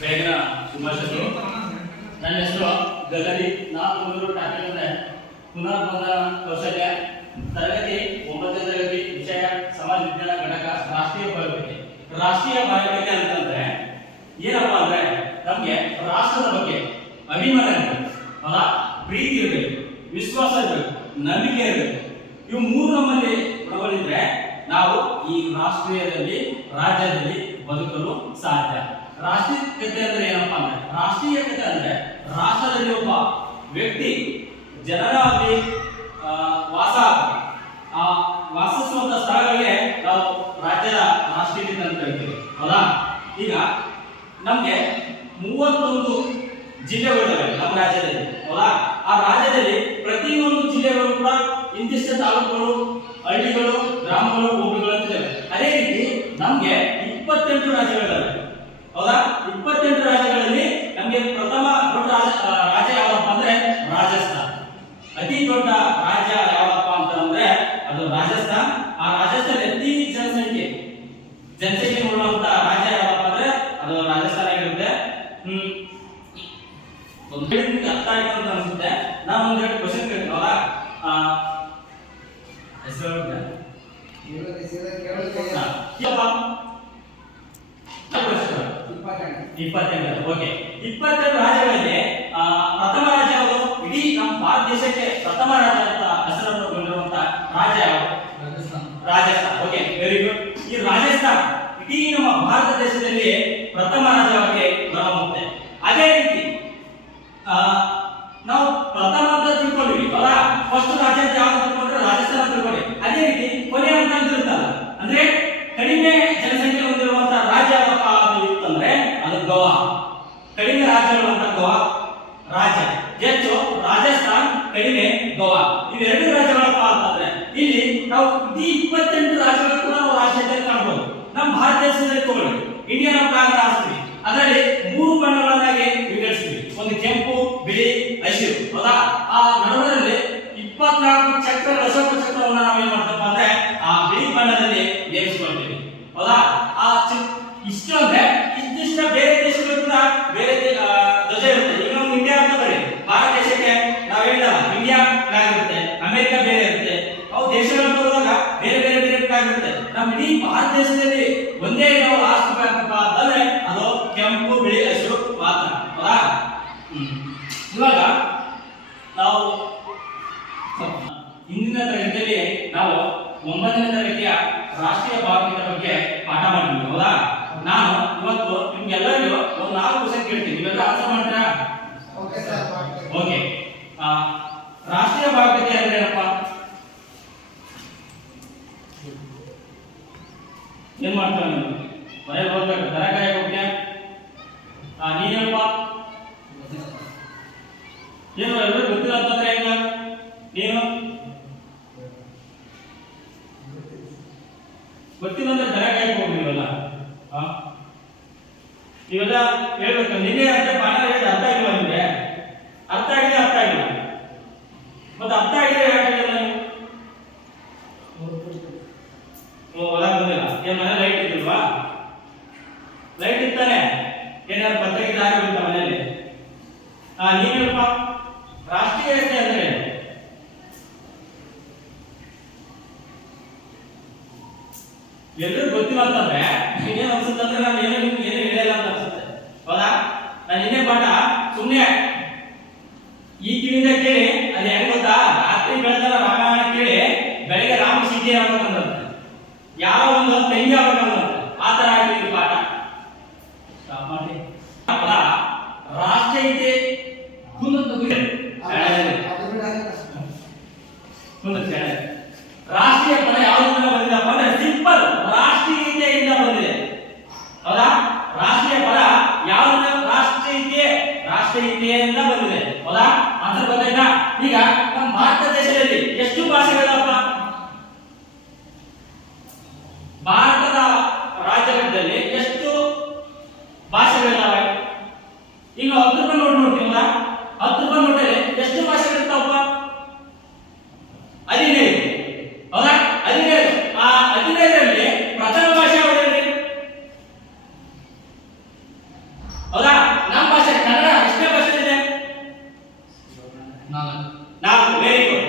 ಬೆಳಗಿನ ಶುಭಾಶಯಗಳು. ನನ್ನ ಹೆಸರು ಗಗರಿ. ನಾನು ಮೂರು ಟಾಪಿಕ್ ಅಂದರೆ ಪುನರ್ಬಂಧನ ಕೌಶಲ್ಯ, ತರಗತಿ 9ನೇ ತರಗತಿ, ವಿಷಯ ಸಮಾಜ ವಿಜ್ಞಾನ ಘಟಕ, ರಾಷ್ಟ್ರೀಯ ಬಾಹ್ಯತೆ. ರಾಷ್ಟ್ರೀಯ ಬಾಹ್ಯತೆ ಅಂತಂದ್ರೆ ಏನಪ್ಪಾ ಅಂದ್ರೆ ನಮ್ಗೆ ರಾಷ್ಟ್ರದ ಬಗ್ಗೆ ಅಭಿಮಾನ ಇರಬೇಕು, ಅಲ್ಲ, ಪ್ರೀತಿ ಇರಬೇಕು, ವಿಶ್ವಾಸ ಇರಬೇಕು, ನಂಬಿಕೆ ಇರಬೇಕು. ಇವು ಮೂರು ನಮ್ಮಲ್ಲಿ ಒಳಗೊಂಡಿದ್ರೆ ನಾವು ಈ ರಾಷ್ಟ್ರೀಯದಲ್ಲಿ ರಾಜ್ಯದಲ್ಲಿ ಬದುಕಲು ಸಾಧ್ಯ. ರಾಷ್ಟ್ರೀಯತೆ ಅಂದ್ರೆ ಏನಪ್ಪಾ ಅಂದ್ರೆ ರಾಷ್ಟ್ರೀಯತೆ ಅಂದ್ರೆ ರಾಷ್ಟ್ರದಲ್ಲಿ ಒಬ್ಬ ವ್ಯಕ್ತಿ ಜನರಲ್ಲಿ ವಾಸಿಸುವಂತ ಸ್ಥಳಗಳಿಗೆ ನಾವು ರಾಜ್ಯದ ರಾಷ್ಟ್ರೀಯತೆ ಅಂತ ಹೇಳ್ತೀವಿ, ಹೌದಾ? ಈಗ ನಮ್ಗೆ 31 ಜಿಲ್ಲೆಗಳಿವೆ ನಮ್ಮ ರಾಜ್ಯದಲ್ಲಿ, ಹೌದಾ? ಆ ರಾಜ್ಯದಲ್ಲಿ ಪ್ರತಿಯೊಂದು ಜಿಲ್ಲೆಗಳು ಕೂಡ ಇಂತಿಷ್ಟ ತಾಲೂಕುಗಳು, ಹಳ್ಳಿಗಳು, ಗ್ರಾಮಗಳು, ಹೋಬಳಿಗಳು ಅಂತಿದ್ದಾವೆ. ಅದೇ ರೀತಿ ನಮ್ಗೆ 28 ರಾಜ್ಯಗಳಿವೆ, ಹೌದಾ? 28 ರಾಜ್ಯಗಳಲ್ಲಿ ನಮ್ಗೆ ಪ್ರಥಮ ದೊಡ್ಡ ರಾಜ್ಯ ಯಾವಪ್ಪ ಅಂದ್ರೆ ರಾಜಸ್ಥಾನ. ಅತಿ ದೊಡ್ಡ ರಾಜ್ಯ ಯಾವಪ್ಪ ಅಂತಂದ್ರೆ ಅದು ರಾಜಸ್ಥಾನ. ಆ ರಾಜಸ್ಥಾನ ಅತಿ ಜನಸಂಖ್ಯೆ ಉಳ್ಳುವಂತ ರಾಜ್ಯ ಯಾವಪ್ಪ ಅಂದ್ರೆ ಅದು ರಾಜಸ್ಥಾನ ಆಗಿರುತ್ತೆ. ಅರ್ಥ ಆಯ್ತು ಅಂತ ಅನ್ಸುತ್ತೆ. ನಾವು ಒಂದೆರಡು ಕ್ವಶನ್ ಕೇಳ್ತೀವಲ್ಲ, ಓಕೆ, 22 ರಾಜ್ಯಗಳಲ್ಲಿ ಪ್ರಥಮ ರಾಜ್ಯ ಯಾವುದು? ಇಡೀ ನಮ್ಮ ಭಾರತ ದೇಶಕ್ಕೆ ಪ್ರಥಮ ರಾಜ್ಯ ಅಂತ ಹೆಸರನ್ನು ಕೊಂಡಿರುವಂತ ರಾಜ್ಯ ಯಾವುದು? ರಾಜಸ್ಥಾನ. Okay, very good. ಈ ರಾಜಸ್ಥಾನ ಇಡೀ ನಮ್ಮ ಭಾರತ ದೇಶದಲ್ಲಿ ಪ್ರಥಮ ರಾಜ್ಯವಾಗಿ ಹೊರಹೊಮ್ಮುತ್ತೆ. ಅದೇ ರೀತಿ ನಾವು ಪ್ರಥಮ ಅಂತ ತಿಳ್ಕೊಂಡ್ವಿ, ಅಲ್ಲ? ಫಸ್ಟ್ ರಾಜ್ಯ ಅಂತ ಯಾವ್ದು ತಿಳ್ಕೊಂಡ್ರೆ ರಾಜಸ್ಥಾನ ತಿಳ್ಕೊಂಡ್ವಿ. ಅದೇ ರೀತಿ ಕೊನೆ ಅಂತ ಇರುತ್ತಲ್ಲ, ಅಂದ್ರೆ ಕಡಿಮೆ ಜನಸಂಖ್ಯೆ ಹೊಂದಿರುವಂತ ರಾಜ್ಯ ಯಾವಪ್ಪ ಅದು ಇತ್ತಂದ್ರೆ ಅದು ಗೋವಾ. ಕಡಿಮೆ ರಾಜ್ಯಗಳು ಅಂತ ಗೋವಾ ರಾಜ್ಯ, ಹೆಚ್ಚು ರಾಜಸ್ಥಾನ್, ಕಡಿಮೆ ಗೋವಾ. ಇವೆರಡು ರಾಜ್ಯಗಳಪ್ಪ ಅಂತಂದ್ರೆ ಇಲ್ಲಿ ನಾವು ಈ 28 ರಾಜ್ಯಗಳು ಕೂಡ ನಾವು ರಾಷ್ಟ್ರೀಯತೆಯಲ್ಲಿ ಕಾಣಬಹುದು. ನಮ್ಮ ಭಾರತ ದೇಶದಲ್ಲಿ ತಗೊಳ್ಳಿ, ಇಂಡಿಯನ್ ಫ್ಲಾಗ್ ಹಾಕ್ತೀವಿ, ಅದರಲ್ಲಿ 3 ಬಣ್ಣಗಳನ್ನಾಗಿ ವಿಂಗಡಿಸ್ತೀವಿ. ಒಂದು ಕೆಂಪು, ಬಿಳಿ, ಹಸಿರು, ಹೌದಾ? ಆ ನಡುವಿನಲ್ಲಿ 24 ಚಕ್ರ, ಅಶೋಕ ಚಕ್ರವನ್ನು ನಾವು ಏನ್ ಮಾಡ್ತಪ್ಪ ಅಂದ್ರೆ ಆ ಬಿಳಿ ಬಣ್ಣದಲ್ಲಿ ನೇಮಿಸಿಕೊಳ್ತೀವಿ, ಹೌದಾ? ಆ ಇಷ್ಟು ಅಂದ್ರೆ ಇಷ್ಟಿಷ್ಟ ಬೇರೆ ದೇಶಗಳು ಕೂಡ ಬೇರೆ ಧ್ವಜ ಇರುತ್ತೆ. ಈಗ ನಾವು ಇಂಡಿಯಾ ಅಂತ ಬರೀ ಭಾರತ ದೇಶಕ್ಕೆ ನಾವು ಹೇಳಿಲ್ಲ ಇಂಡಿಯಾ ಫ್ಲಾಗ್ ಇರುತ್ತೆ, ಅಮೆರಿಕ ಬೇರೆ ಇರುತ್ತೆ, ಅವು ದೇಶಗಳನ್ನು ಹೋದಾಗ ಬೇರೆ ಬೇರೆ ಬೇರೆ ಫ್ಲಾಗ್ ಇರುತ್ತೆ. ನಮ್ಮ ಇಡೀ ಭಾರತ ದೇಶದಲ್ಲಿ ಒಂದೇ ನಾವು ರಾಷ್ಟ್ರ ಫ್ಲಾಗ್ ಅಂತಂದ್ರೆ ಅದು ಕೆಂಪು, ಬಿಳಿ, ಹಸಿರು ಮಾತ್ರ, ಹೌದಾ? ಇವಾಗ ನಾವು ಇಂದಿನ ತರಗತಿಯಲ್ಲಿ ನಾವು 9ನೇ ತರಗತಿಯ ರಾಷ್ಟ್ರೀಯ ಭಾವಗೀತೆ ಬಗ್ಗೆ ಪಾಠ ಮಾಡಿದ್ವಿ, ಹೌದಾ? ನಾನು ಇವತ್ತು ನಿಮ್ಗೆಲ್ಲರಿಗೂ ಒಂದು 4 ಕ್ವಶನ್ ಕೇಳ್ತೀನಿ, ನೀವೆಲ್ಲ ಆನ್ಸರ್ ಮಾಡ್ತೀರಾ? ಓಕೆ. ರಾಷ್ಟ್ರೀಯ ಭಾವಗೀತೆ ಅಂದ್ರೆ ಏನಪ್ಪ? ಏನ್ ಮಾಡ್ತಾನೆ ನೀನು? ಮನೆಗೆ ಹೋಗ್ಬೇಕು, ತರಕಾರಿ ಹೋಗ್ತೀಯ? ನೀನೇನಪ್ಪ? ಏನು ಎಲ್ಲರೂ ಗೊತ್ತಿಲ್ಲ ಅಂತಂದ್ರೆ ಹೆಂಗ? ನೀನು ಗೊತ್ತಿಲ್ಲ ಅಂದ್ರೆ ತರಕಾರಿ ಹೋಗ್ತೀವಲ್ಲ, ನೀವೆಲ್ಲ ಹೇಳ್ಬೇಕು. ನಿನ್ನೆ ಅಂತ ಪಾಠ ಹೇಳಿದ ಅರ್ಥ ಆಗಿಲ್ಲ ನಿಮ್ಗೆ? ಅರ್ಥ ಆಗಿದೆ, ಅರ್ಥ ಆಗಿಲ್ಲ. ಮತ್ತೆ ಅರ್ಥ ಆಗಿದೆ ಯಾಕೆ ಹೇಳಿಲ್ಲ ನೀವು? ಹೊರಗೆ ಬಂದಿಲ್ಲ. ಏನ್ ಮನೆ ಲೈಟ್ ಇದ್ದಿಲ್ವಾ? ಲೈಟ್ ಇತ್ತಾನೆ, ಏನಾದ್ರು ಪತ್ರಿಕೆ ದಾರಿ ಬಂತ ಮನೆಯಲ್ಲಿ? ನೀವೇನಪ್ಪ? ರಾಷ್ಟ್ರೀಯತೆ ಅಂದ್ರೆ ಎಲ್ಲರೂ ಗೊತ್ತಿಲ್ಲ ಅಂತಂದ್ರೆ ಏನ್ ಅನ್ಸುತ್ತೆ ಅಂದ್ರೆ ನಾನು ಏನು ಹೇಳಿಲ್ಲ ಅಂತ ಅನ್ಸುತ್ತೆ, ಹೌದಾ? ನಾನು ಇನ್ನೇ ಪಾಠ ಸುಮ್ಮನೆ ಈ ಕಿವಿಯಿಂದ ಕೇಳಿ ಅದು ಹೆಂಗ್ ಗೊತ್ತಾ? ರಾತ್ರಿ ಬೆಳೆದಲ್ಲ ರಾಮಾಯಣ ಕೇಳಿ ಬೆಳಗ್ಗೆ ರಾಮ ಸೀತೆ ಆಗ್ಬೇಕಂದ್ರೆ ಯಾವ ಒಂದು ತಂಗಿ ಆಗ್ಬೇಕಂದ್ರೆ ಆ ತರ ಆಗ್ತೀವಿ ಪಾಠ. ರಾಷ್ಟ್ರೀಯತೆ ರಾಷ್ಟ್ರೀಯ ಪದ ಯಾವುದರಿಂದ ಬಂದಿದೆಪ್ಪ ಅಂದ್ರೆ ಸಿಂಪಲ್ ರಾಷ್ಟ್ರೀಯತೆಯಿಂದ ಬಂದಿದೆ, ಹೌದಾ? ರಾಷ್ಟ್ರೀಯ ಪದ ಯಾವುದರಿಂದ? ರಾಷ್ಟ್ರೀಯತೆಯಿಂದ ಬಂದಿದೆ, ಹೌದಾ? ಆನ್ಸರ್ ಗೊತ್ತಾಯ್ತಾ? ಈಗ ನಮ್ಮ ಭಾರತ ದೇಶದಲ್ಲಿ ಎಷ್ಟು ಭಾಷೆಗಳಿದಾವಪ್ಪ? ಭಾರತದ ರಾಜ್ಯಗಳಲ್ಲಿ ಎಷ್ಟು ಭಾಷೆಗಳಿದಾವೆ? ಈಗ 10 ರೂಪಾಯಿ ನೋಟ್ ನೋಡ್ತೀವಲ್ಲ, 10 ರೂಪಾಯಿ ನೋಟಲ್ಲಿ ಎಷ್ಟು ಭಾಷೆಗಳಿರ್ತಾವಪ್ಪ? 15, ಹೌದಾ? 15. ಆ 15ರಲ್ಲಿ ಪ್ರಥಮ ಭಾಷೆ ಯಾವುದು? ಹೌದಾ? ನಮ್ಮ ಭಾಷೆ ಕನ್ನಡ ಎಷ್ಟನೇ ಭಾಷೆ ಇದೆ? ನಾಲ್ಕು. Very good.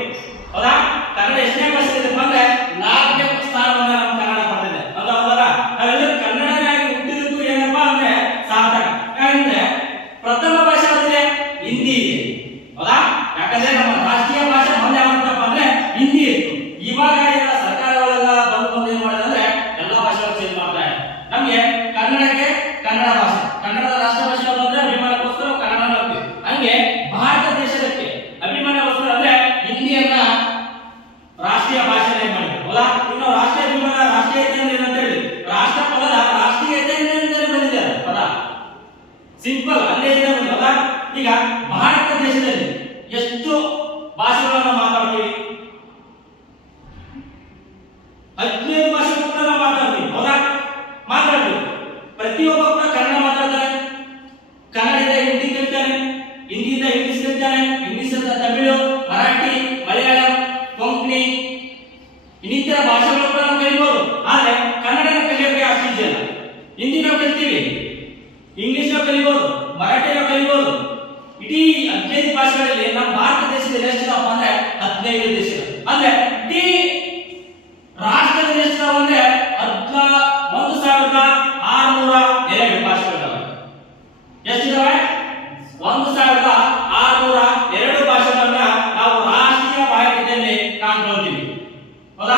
ಹೌದಾ? ಕನ್ನಡ ಎಷ್ಟನೇ ಭಾಷೆ ಇದೆ ಅಂದ್ರೆ ನಾಲ್ಕನೇ ಸ್ಥಾನವನ್ನ ನಮ್ಮ ಕನ್ನಡ ಪಡೆದಿದೆ. ಹೌದಾ? ನಾವೆಲ್ಲರೂ ಕನ್ನಡನಾಗಿ ಹುಟ್ಟಿದಕ್ಕೂ ಏನಪ್ಪಾ ಅಂದ್ರೆ ಸಾರ್ಥಕ. ಯಾಕಂದ್ರೆ ಪ್ರಥಮ ಭಾಷೆ ಯಾವ್ದಿದೆ? ಹಿಂದಿ ಇದೆ. ಹೌದಾ? ಯಾಕಂದ್ರೆ ನಮ್ಮ ರಾಷ್ಟ್ರೀಯ ಭಾಷೆ ಮೊದಲು ಯಾವ್ದಪ್ಪ ಅಂದ್ರೆ ಹಿಂದಿ ಇತ್ತು. ಇವಾಗ ಎಲ್ಲ ಸರ್ಕಾರಗಳೆಲ್ಲ ಬಂದು ಏನ್ ಮಾಡಿದೆ ಅಂದ್ರೆ ಎಲ್ಲ ಭಾಷೆಗಳು ಚೇಂಜ್ ಮಾಡ್ತಾ ಇದೆ. ನಮ್ಗೆ ಕನ್ನಡಕ್ಕೆ ಕನ್ನಡ ಭಾಷೆ, ಕನ್ನಡದ ರಾಷ್ಟ್ರ ಭಾಷೆ ಅಂದ್ರೆ ಅಭಿಮಾನಕ್ಕೋಸ್ಕರ ಕನ್ನಡ ಮಾಡ್ತೀವಿ. ಹಂಗೆ ಭಾರತ ದೇಶಕ್ಕೆ ಅಭಿಮಾನಕ್ಕೋಸ್ಕರ ಅಂದ್ರೆ ಹಿಂದಿಯನ್ನ ರಾಷ್ಟ್ರೀಯ ಭಾಷೆ ಮಾಡಿದ್ರು. ಹೌದಾ? ಇನ್ನು ರಾಷ್ಟ್ರೀಯ ಅಭಿಮಾನ ರಾಷ್ಟ್ರೀಯತೆ ಅಂದ್ರೆ ಏನಂತ ಹೇಳಿ ರಾಷ್ಟ್ರ ಪದದ ರಾಷ್ಟ್ರೀಯತೆ ಅಂತ ಬಂದಿದೆ ಪದ. ಸಿಂಪಲ್ ಅಲ್ಲೇ ಇದೆ ಬಂದಿದೆ. ಹೌದಾ? ಈಗ ಭಾರತ ದೇಶದಲ್ಲಿ ಎಷ್ಟು ಭಾಷೆಗಳನ್ನ ಮಾತಾಡ್ತೀವಿ? 15 ಭಾಷೆ ಕೂಡ ನಾವು ಮಾತಾಡ್ತೀವಿ. ಹೌದಾ? ಮಾತಾಡ್ತೀವಿ. ಪ್ರತಿಯೊಬ್ಬ ಕೂಡ ಕನ್ನಡ ಮಾತಾಡ್ತಾರೆ, ಕನ್ನಡದಿಂದ ಹಿಂದಿ ಕಲಿತಾನೆ, ಹಿಂದಿಯಿಂದ ಇಂಗ್ಲಿಷ್ ಕಲಿತಾನೆ, ಇಂಗ್ಲಿಷಿಂದ ತಮಿಳು, ಮರಾಠಿ, ಮಲಯಾಳಂ, ಕೊಂಕಣಿ ಇನ್ನಿತರ ಭಾಷೆಗಳು ಕೂಡ ನಾವು ಕಲಿಬಹುದು. ಆದ್ರೆ ಕನ್ನಡನ ಕಲಿಯೋಕೆ ಅಷ್ಟು ಈಜಿ ಅಲ್ಲ. ಹಿಂದಿ ನಾವು ಕಲಿತೀವಿ, ಇಂಗ್ಲಿಷ್ ನಾವು ಕಲಿಬಹುದು, ಮರಾಠಿ ನಾವು ಕಲಿಬಹುದು. ಇಡೀ 15 ಭಾಷೆಗಳಲ್ಲಿ ನಮ್ಮ ಭಾರತ ದೇಶದಲ್ಲಿ ಎಷ್ಟಿದಾವಪ್ಪ ಅಂದ್ರೆ 15 ದೇಶಗಳು. ಅಂದ್ರೆ ಇಡೀ ರಾಷ್ಟ್ರದಲ್ಲಿ ಎಷ್ಟಿದಾವ ಅಂದ್ರೆ 1602 ಭಾಷೆಗಳಿದಾವೆ. ಎಷ್ಟಿದಾವೆ? 1602 ಭಾಷೆಗಳನ್ನ ನಾವು ರಾಷ್ಟ್ರೀಯ ಭಾಷೆಯಲ್ಲಿ ಕಾಣ್ಕೊಳ್ತೀವಿ. ಹೌದಾ?